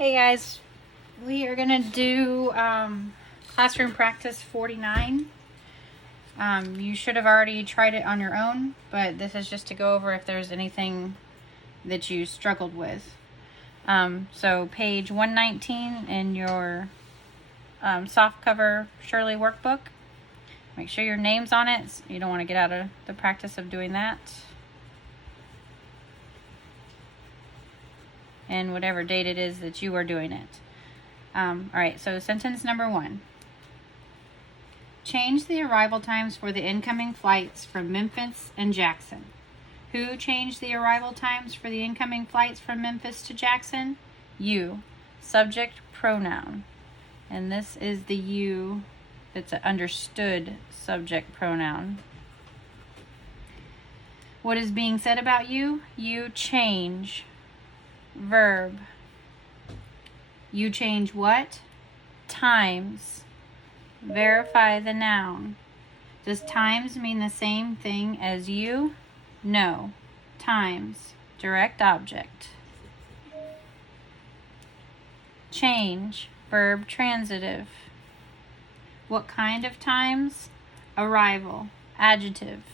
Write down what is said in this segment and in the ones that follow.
Hey guys, we are gonna do classroom practice 49. You should have already tried it on your own, but this is just to go over if there's anything that you struggled with. So page 119 in your soft cover Shurley workbook. Make sure your name's on it. You don't want to get out of the practice of doing that. And whatever date it is that you are doing it. Alright, so sentence number 1. Change the arrival times for the incoming flights from Memphis and Jackson. Who changed the arrival times for the incoming flights from Memphis to Jackson? You. Subject pronoun. And this is the you that's an understood subject pronoun. What is being said about you? You change. Verb. You change what? Times. Verify the noun. Does times mean the same thing as you? No. Times. Direct object. Change. Verb transitive. What kind of times? Arrival. Adjective.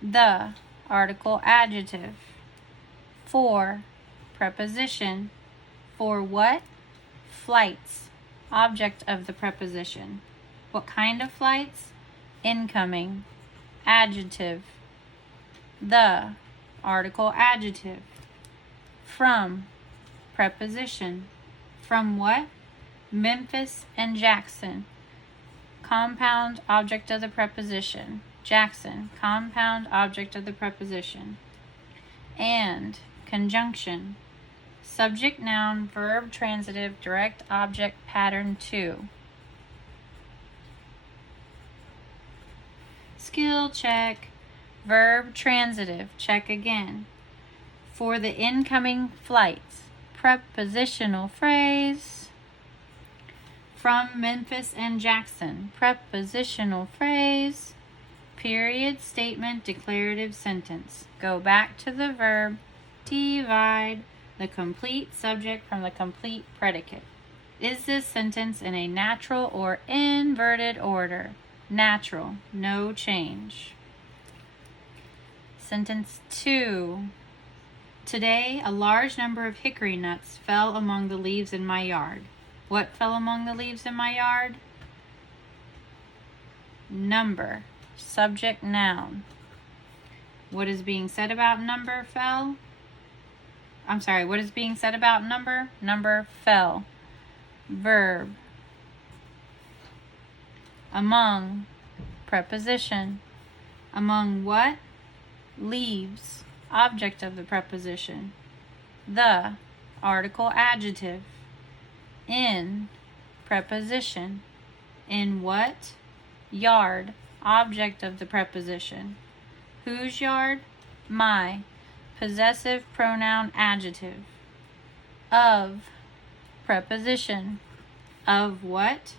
The. Article adjective. For. Preposition. For what? Flights. Object of the preposition. What kind of flights? Incoming. Adjective. The. Article adjective. From. Preposition. From what? Memphis and Jackson. Compound object of the preposition. Jackson. Compound object of the preposition. And. Conjunction. Subject, noun, verb, transitive, direct object, pattern 2. Skill check. Verb transitive. Check again. For the incoming flights. Prepositional phrase. From Memphis and Jackson. Prepositional phrase. Period, statement, declarative sentence. Go back to the verb. Divide the complete subject from the complete predicate. Is this sentence in a natural or inverted order? Natural, no change. Sentence 2. Today, a large number of hickory nuts fell among the leaves in my yard. What fell among the leaves in my yard? Number, subject, noun. What is being said about number fell? What is being said about number? Number fell. Verb. Among. Preposition. Among what? Leaves. Object of the preposition. The. Article adjective. In. Preposition. In what? Yard. Object of the preposition. Whose yard? My. Possessive pronoun adjective. Of. Preposition. Of what?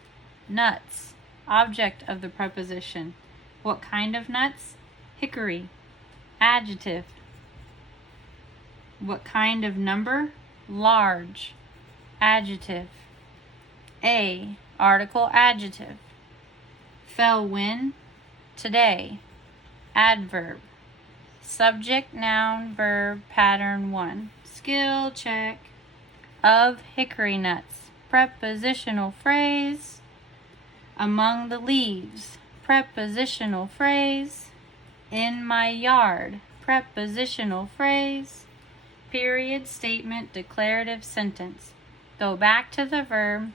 Nuts. Object of the preposition. What kind of nuts? Hickory. Adjective. What kind of number? Large. Adjective. A. Article adjective. Fell when? Today. Adverb. Subject, noun, verb, pattern 1. Skill check. Of hickory nuts. Prepositional phrase. Among the leaves. Prepositional phrase. In my yard. Prepositional phrase. Period, statement, declarative sentence. Go back to the verb.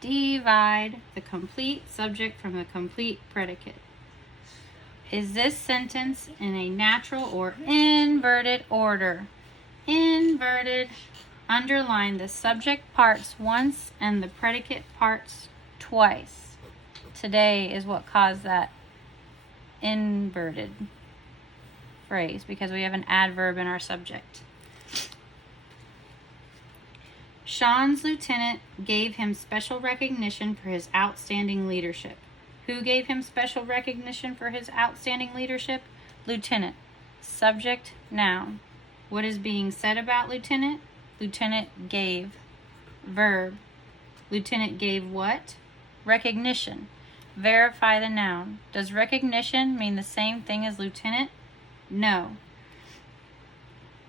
Divide the complete subject from the complete predicate. Is this sentence in a natural or inverted order? Inverted. Underline the subject parts once and the predicate parts twice. Today is what caused that inverted phrase because we have an adverb in our subject. Sean's lieutenant gave him special recognition for his outstanding leadership. Who gave him special recognition for his outstanding leadership? Lieutenant. Subject, noun. What is being said about lieutenant? Lieutenant gave. Verb. Lieutenant gave what? Recognition. Verify the noun. Does recognition mean the same thing as lieutenant? No.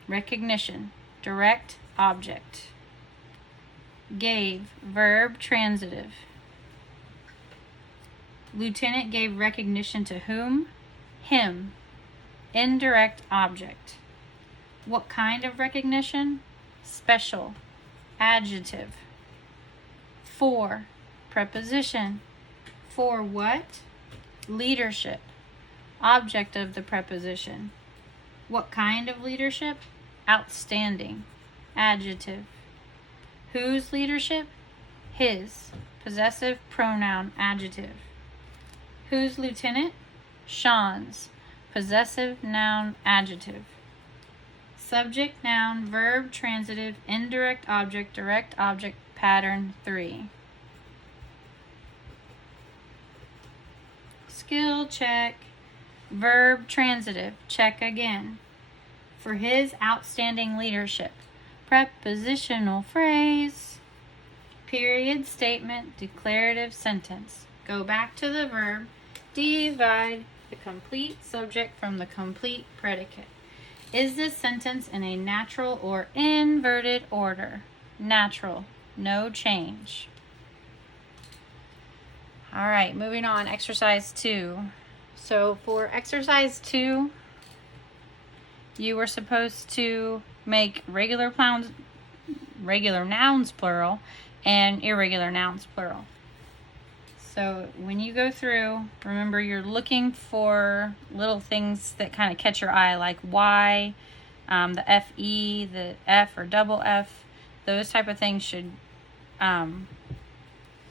Recognition. Direct object. Gave. Verb transitive. Lieutenant gave recognition to whom? Him. Indirect object. What kind of recognition? Special. Adjective. For. Preposition. For what? Leadership. Object of the preposition. What kind of leadership? Outstanding. Adjective. Whose leadership? His. Possessive pronoun. Adjective. Whose lieutenant? Sean's. Possessive noun. Adjective. Subject, noun, verb, transitive, indirect object, direct object, pattern 3. Skill check. Verb transitive. Check again. For his outstanding leadership. Prepositional phrase. Period statement. Declarative sentence. Go back to the verb. Divide the complete subject from the complete predicate. Is this sentence in a natural or inverted order? Natural. No change. All right, moving on. Exercise 2. So for exercise 2, you were supposed to make regular nouns plural and irregular nouns plural. So when you go through, remember you're looking for little things that kind of catch your eye, like Y, the FE, the F or double F. Those type of things should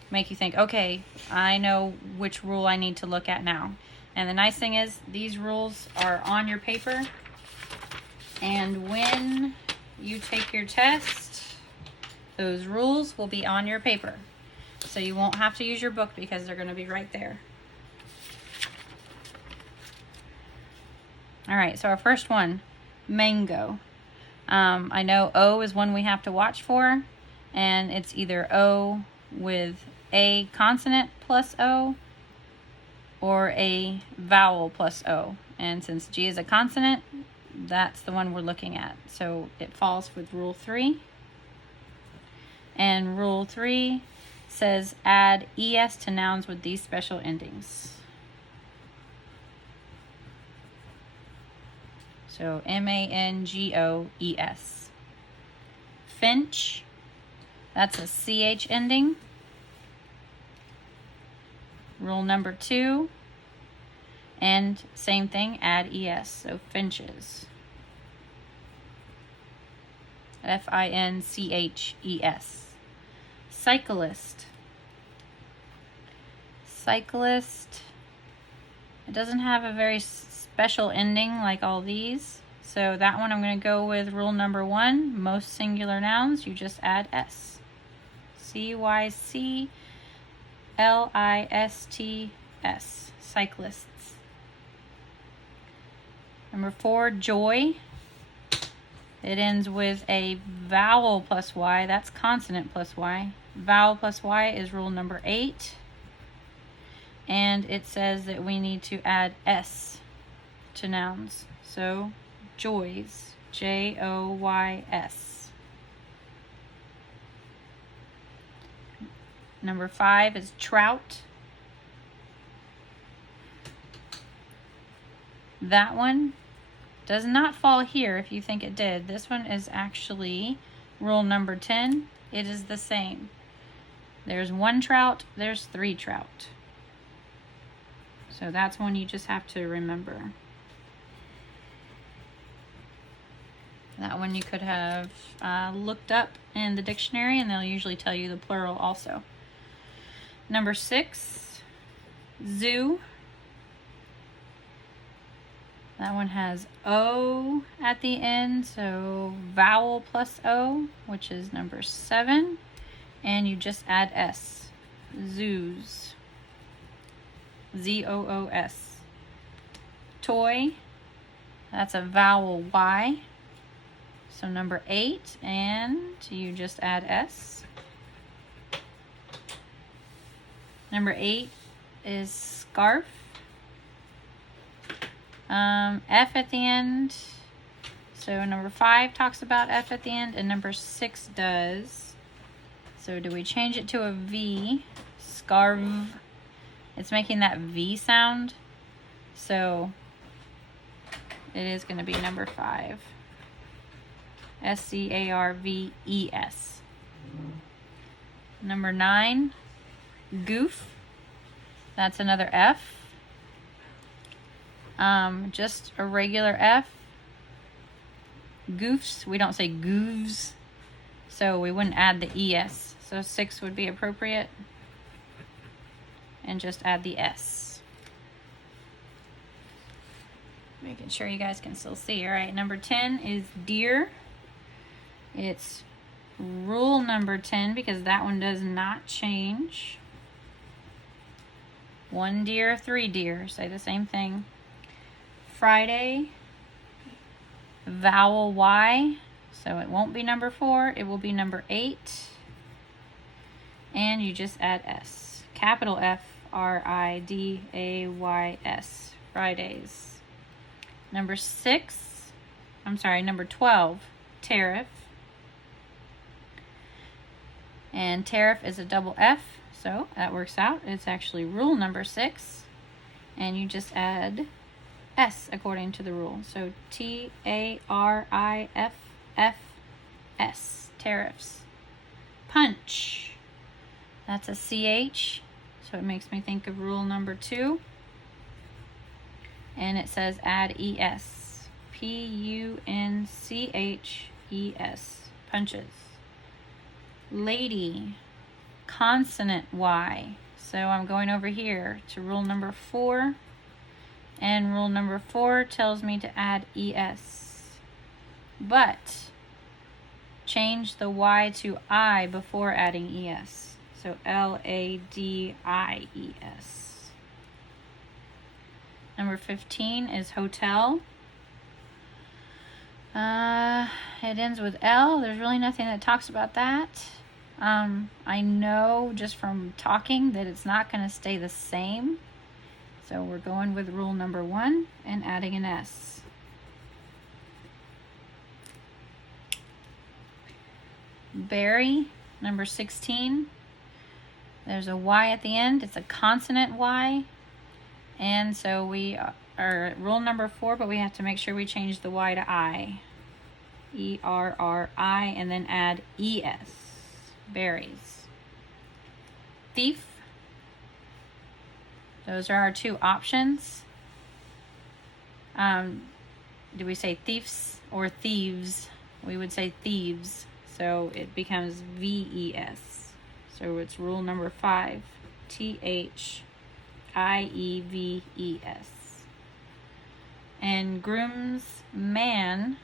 make you think, okay, I know which rule I need to look at now. And the nice thing is these rules are on your paper. And when you take your test, those rules will be on your paper. So you won't have to use your book because they're going to be right there. All right, so our first one, mango. I know O is one we have to watch for, and it's either O with a consonant plus O or a vowel plus O. And since G is a consonant, that's the one we're looking at. So it falls with Rule 3. And Rule 3 says add ES to nouns with these special endings. So MANGOES. Finch, that's a CH ending. Rule number 2. And same thing, add ES. So finches. FINCHES. Cyclist. Cyclist. It doesn't have a very special ending like all these. So that one I'm going to go with rule number 1. Most singular nouns, you just add S. CYCLISTS. Cyclists. Number 4, joy. It ends with a vowel plus Y. That's consonant plus Y. Vowel plus Y is rule number 8. And it says that we need to add S to nouns. So, joys. JOYS. Number 5 is trout. That one does not fall here if you think it did. This one is actually rule number 10. It is the same. There's 1 trout, there's 3 trout. So that's one you just have to remember. That one you could have looked up in the dictionary, and they'll usually tell you the plural also. Number 6, zoo. That one has O at the end, so vowel plus O, which is number 7. And you just add S. Zoos. Z-O-O-S. Toy. That's a vowel Y. So number 8, and you just add S. Number 8 is scarf. F at the end. So number 5 talks about F at the end, and number 6 does. So do we change it to a V? Scarf. It's making that V sound. So it is going to be number 5. SCARVES. Number 9, goof. That's another F. Just a regular F. Goofs, we don't say goofs, so we wouldn't add the ES. So 6 would be appropriate. And just add the S. Making sure you guys can still see. All right, number 10 is deer. It's rule number 10 because that one does not change. 1 deer, 3 deer, say the same thing. Friday, vowel Y, so it won't be number 4, it will be number 8. And you just add S. Capital FRIDAYS, Fridays. Number 12, tariff. And tariff is a double F, so that works out. It's actually rule number 6. And you just add S according to the rule. So TARIFFS, tariffs. Punch. That's a CH, so it makes me think of rule number 2. And it says add ES. PUNCHES, punches. Lady, consonant Y. So I'm going over here to rule number 4. And rule number 4 tells me to add ES. But change the Y to I before adding ES. So LADIES. Number 15 is hotel. It ends with L. There's really nothing that talks about that. I know just from talking that it's not going to stay the same. So we're going with rule number 1 and adding an S. Berry, number 16. There's a Y at the end. It's a consonant Y. And so we are at rule number 4, but we have to make sure we change the Y to I. ERRI, and then add ES. Berries. Thief. Those are our 2 options. Do we say thieves or thieves? We would say thieves. So it becomes VES. So it's rule number 5. THIEVES. And groomsman,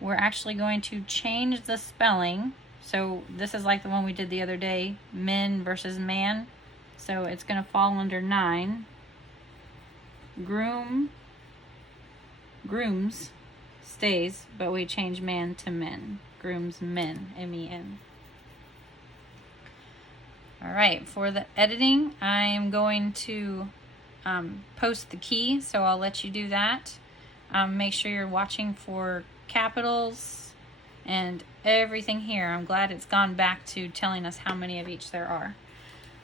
we're actually going to change the spelling. So this is like the one we did the other day, men versus man. So it's going to fall under 9. Grooms stays, but we change man to men. Groomsmen, MEN. All right, for the editing, I am going to post the key, so I'll let you do that. Make sure you're watching for capitals and everything here. I'm glad it's gone back to telling us how many of each there are.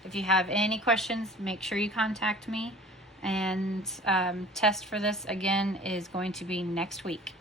If you have any questions, make sure you contact me. And test for this again is going to be next week.